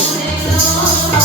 Oh, my